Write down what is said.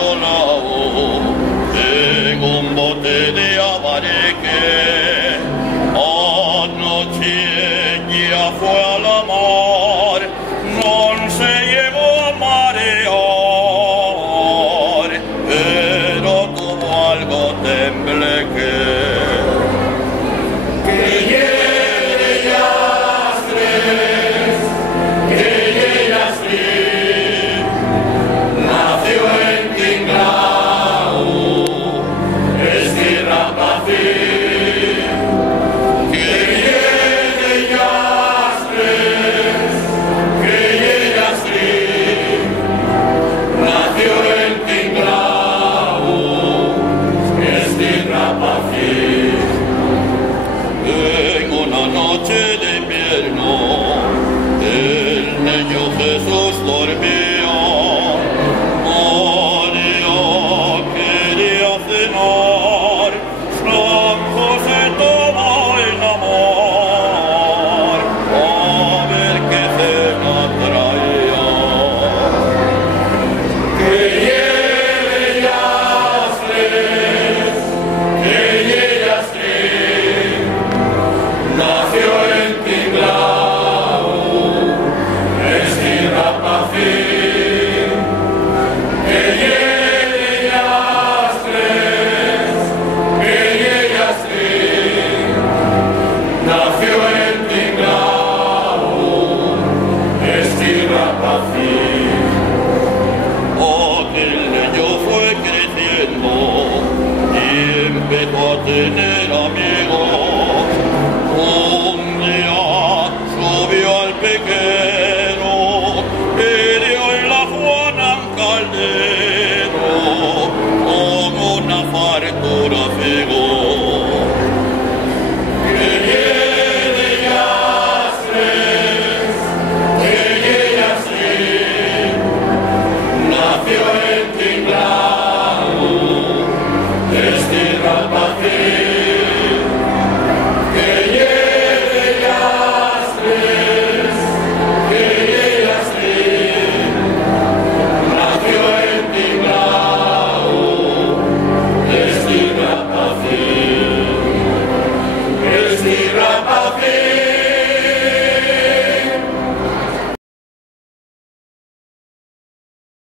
otro lado, en un bote de abareque, anoche ya fue a la mar, no se llegó a marear, pero tuvo algo tembleque. En una noche de invierno, el niño Jesús dormía. María quería cenar, San José tomó en amor, a ver qué cena traía. Que lleve yastres, que lleve yastres. Nació en Tinglao, es tierra pacín, que llegue yastres, que llegue yastres. Nació en Tinglao, es tierra pacín. Aquel niño fue creciendo y empezó a tener amigos. Un día subió al pequeño y dio en la Juana un caldero con una fartura figó. Que llegue yastres, que llegue yastres. Nació en Tinglao, es tierra pacín. Rapa